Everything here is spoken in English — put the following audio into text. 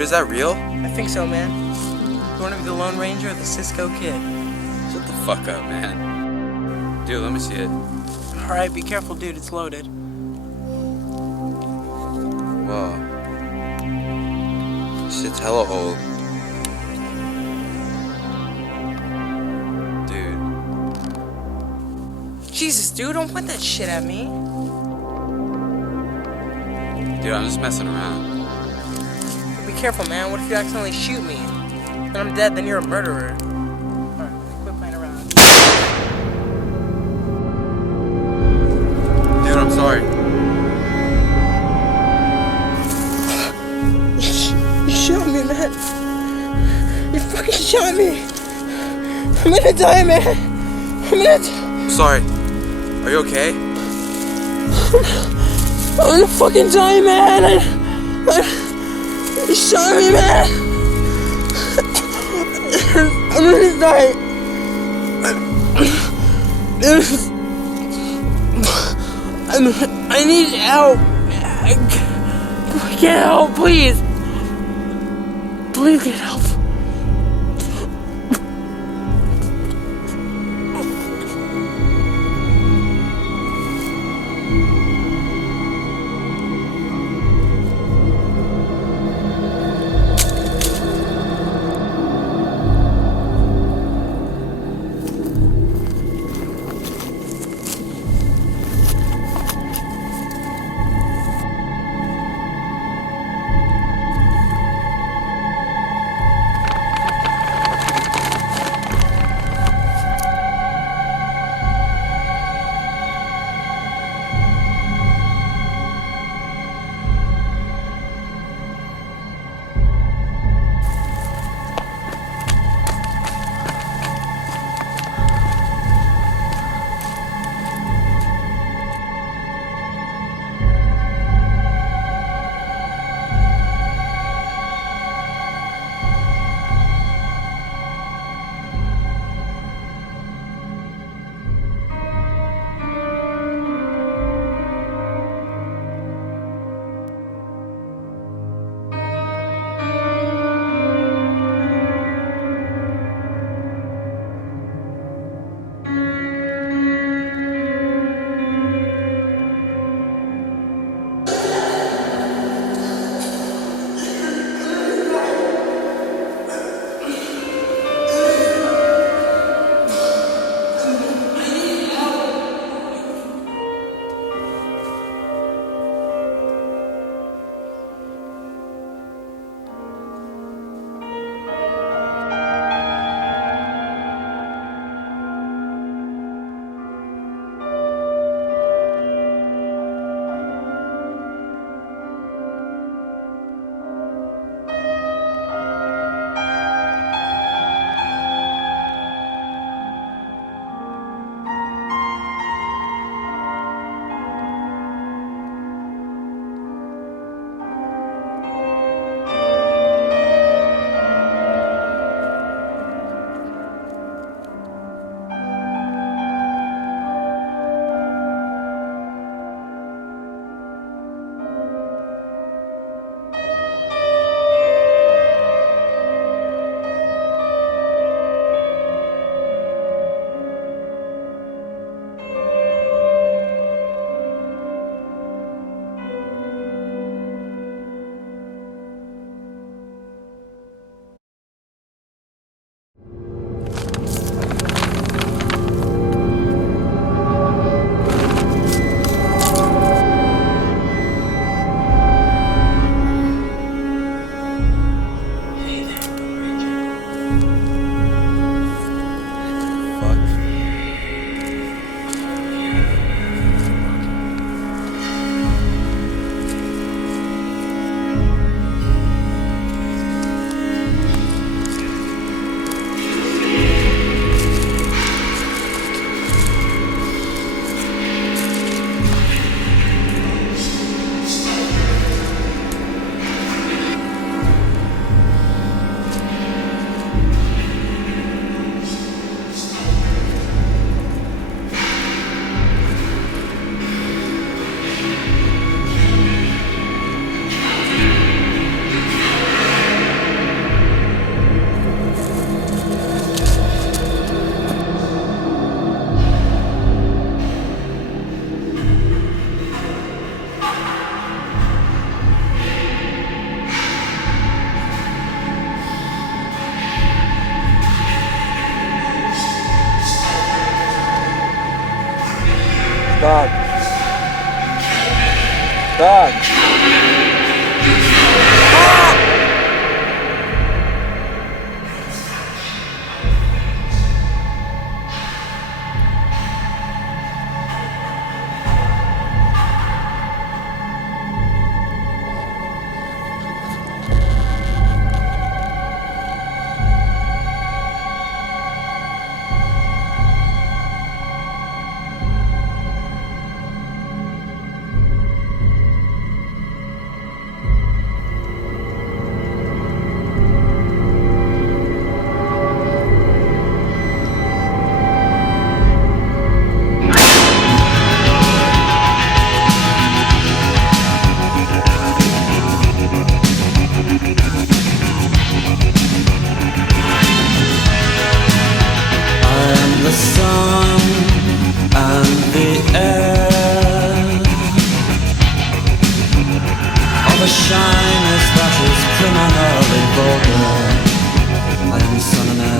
Is that real? I think so, man. You want to be the Lone Ranger or the Cisco Kid? Shut the fuck up, man. Dude, let me see it. Alright, be careful, dude. It's loaded. Whoa. Shit's hella old. Dude. Jesus, dude, don't point that shit at me. Dude, I'm just messing around. Be careful, man. What if you accidentally shoot me? And I'm dead, then you're a murderer. Alright, quit playing around. Dude, I'm sorry. You shot me, man. You fucking shot me. I'm gonna die, man. I'm sorry. Are you okay? I'm gonna fucking die, man. You shot me, man. I'm gonna die. I need help. I can't help, please. Please get help. Dog. Dog. The sun and the air of a shyness that is criminally vulgar. I am son and heir.